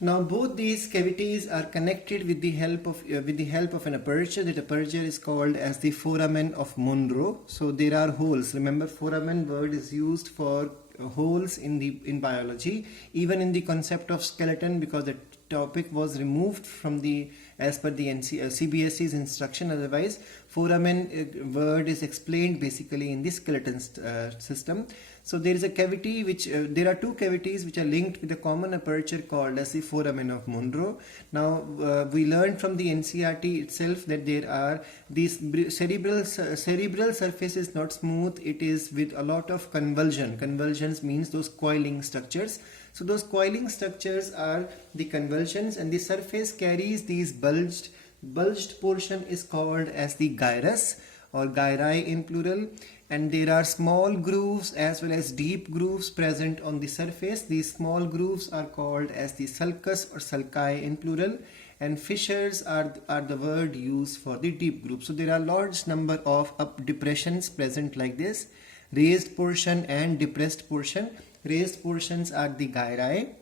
Now both these cavities are connected with the help of an aperture. That aperture is called as the foramen of Monro. So there are holes. Remember, foramen word is used for holes in biology, even in the concept of skeleton, because the topic was removed from the as per the CBSE's instruction. Otherwise, foramen word is explained basically in the skeleton system. So there is a cavity there are two cavities which are linked with a common aperture called as the foramen of Monro. Now we learned from the NCERT itself that there are these cerebral surface is not smooth. It is with a lot of convulsion. Convulsions means those coiling structures. So those coiling structures are the convulsions, and the surface carries these bulged portion is called as the gyrus or gyri in plural, and there are small grooves as well as deep grooves present on the surface. These small grooves are called as the sulcus or sulci in plural, and fissures are the word used for the deep groove. So there are large number of depressions present like this: raised portion and depressed portion. Raised portions are the gyri,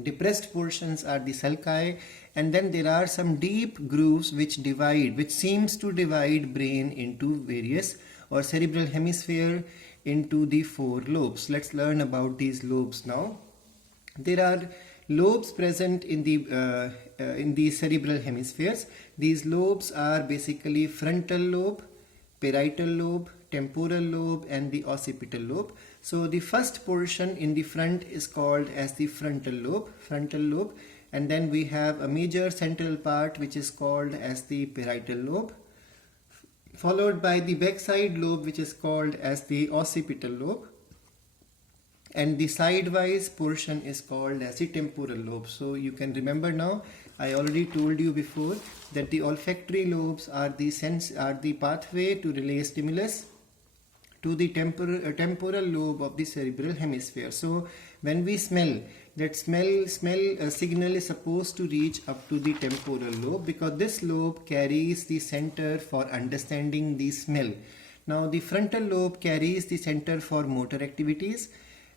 depressed portions are the sulci, and then there are some deep grooves which seems to divide brain into various or cerebral hemisphere into the four lobes. Let's learn about these lobes now. There are lobes present in the cerebral hemispheres. These lobes are basically frontal lobe, parietal lobe, temporal lobe, and the occipital lobe. So the first portion in the front is called as the frontal lobe, and then we have a major central part which is called as the parietal lobe, followed by the backside lobe which is called as the occipital lobe, and the sidewise portion is called as the temporal lobe. So you can remember now, I already told you before that the olfactory lobes are the pathway to relay stimulus to the temporal lobe of the cerebral hemisphere. So when we smell, that smell signal is supposed to reach up to the temporal lobe, because this lobe carries the center for understanding the smell. Now the frontal lobe carries the center for motor activities,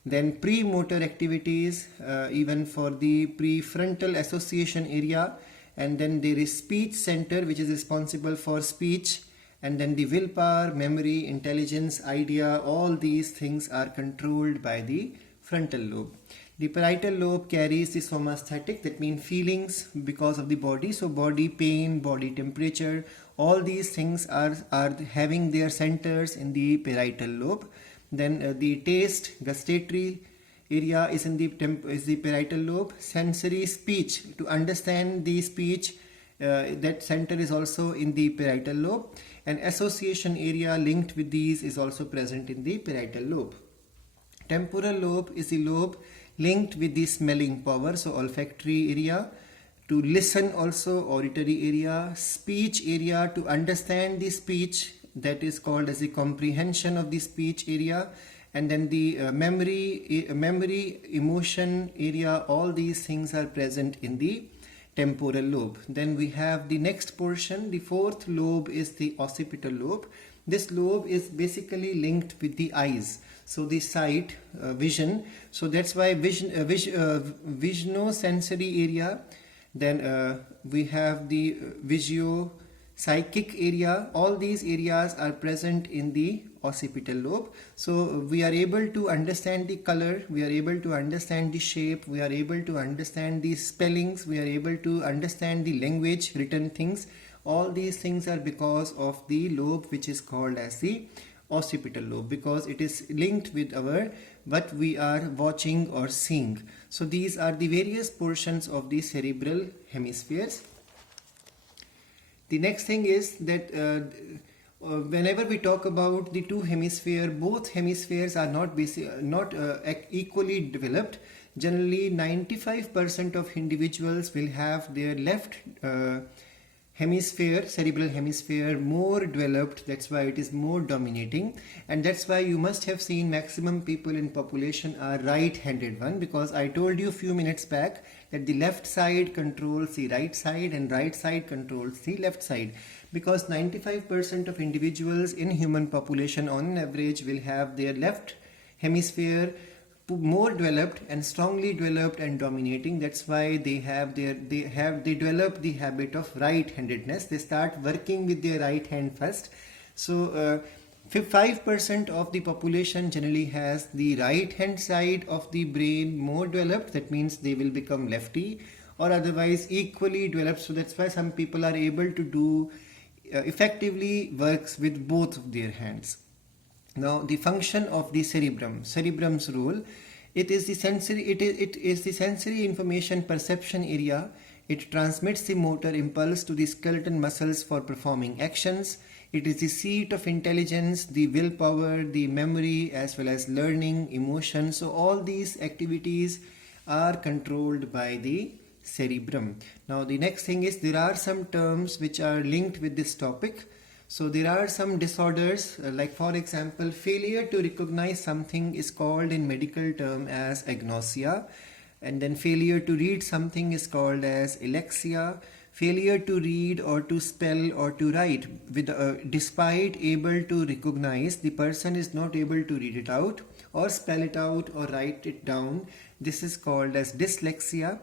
then pre-motor activities, even for the prefrontal association area, and then there is speech center which is responsible for speech, and then the willpower, memory, intelligence, idea, all these things are controlled by the frontal lobe. The parietal lobe carries the somaesthetic, that means feelings because of the body. So body pain, body temperature, all these things are having their centers in the parietal lobe. Then the taste, gustatory area is in the parietal lobe. Sensory, speech, to understand the speech, that center is also in the parietal lobe, and association area linked with these is also present in the parietal lobe. Temporal lobe is the lobe linked with the smelling power, so olfactory area, to listen also auditory area, speech area, to understand the speech, that is called as the comprehension of the speech area, and then the memory, emotion area, all these things are present in the temporal lobe. Then we have the next portion, the fourth lobe is the occipital lobe. This lobe is basically linked with the eyes, so the sight, vision. So that's why visiosensory area. Then we have the visio-psychic area. All these areas are present in the occipital lobe. So we are able to understand the color, we are able to understand the shape, we are able to understand the spellings, we are able to understand the language, written things. All these things are because of the lobe which is called as the occipital lobe, because it is linked with what we are watching or seeing. So these are the various portions of the cerebral hemispheres. The next thing is that whenever we talk about the two hemispheres, both hemispheres are not equally developed. Generally 95% of individuals will have their left hemisphere, cerebral hemisphere, more developed. That's why it is more dominating, and that's why you must have seen maximum people in population are right-handed one, because I told you a few minutes back that the left side controls the right side and right side controls the left side, because 95% of individuals in human population on average will have their left hemisphere more developed and strongly developed and dominating. That's why they develop the habit of right-handedness. They start working with their right hand first. So 5% of the population generally has the right hand side of the brain more developed. That means they will become lefty, or otherwise equally developed. So that's why some people are able to do effectively works with both of their hands. Now the function of the cerebrum's role, it is the sensory information perception area. It transmits the motor impulse to the skeletal muscles for performing actions. It is the seat of intelligence, the willpower, the memory, as well as learning, emotion. So all these activities are controlled by the cerebrum. Now the next thing is, there are some terms which are linked with this topic. So there are some disorders, like for example, failure to recognize something is called in medical term as agnosia, and then failure to read something is called as alexia. Failure to read or to spell or to write despite able to recognize, the person is not able to read it out or spell it out or write it down. This is called as dyslexia.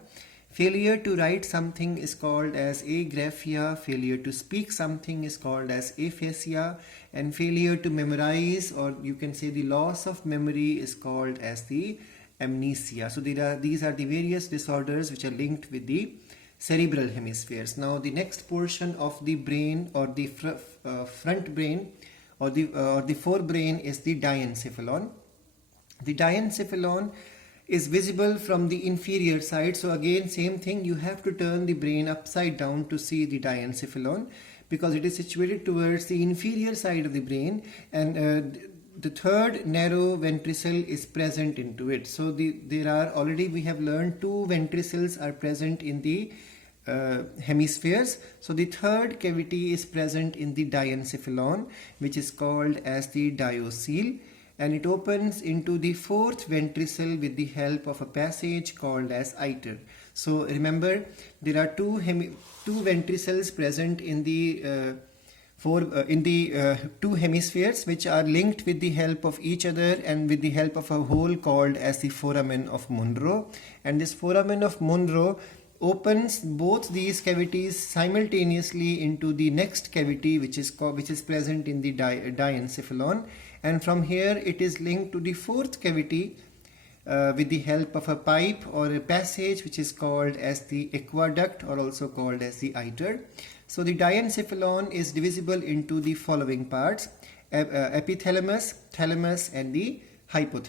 Failure to write something is called as agraphia. Failure to speak something is called as aphasia. And failure to memorize, or you can say the loss of memory, is called as the amnesia. So these are the various disorders which are linked with the cerebral hemispheres. Now the next portion of the brain, or the front brain, or the forebrain, is the diencephalon. The diencephalon is visible from the inferior side. So again, same thing, you have to turn the brain upside down to see the diencephalon, because it is situated towards the inferior side of the brain, and the third narrow ventricle is present into it. So there are already, we have learned, two ventricles are present in the hemispheres. So the third cavity is present in the diencephalon, which is called as the diocele, and it opens into the fourth ventricle with the help of a passage called as iter. So remember, there are two ventricles present in the two hemispheres, which are linked with the help of each other and with the help of a hole called as the foramen of Monro. And this foramen of Monro opens both these cavities simultaneously into the next cavity, which is present in the diencephalon, and from here it is linked to the fourth cavity with the help of a pipe or a passage, which is called as the aqueduct, or also called as the iter. So the diencephalon is divisible into the following parts: epithalamus, thalamus, and the hypothalamus.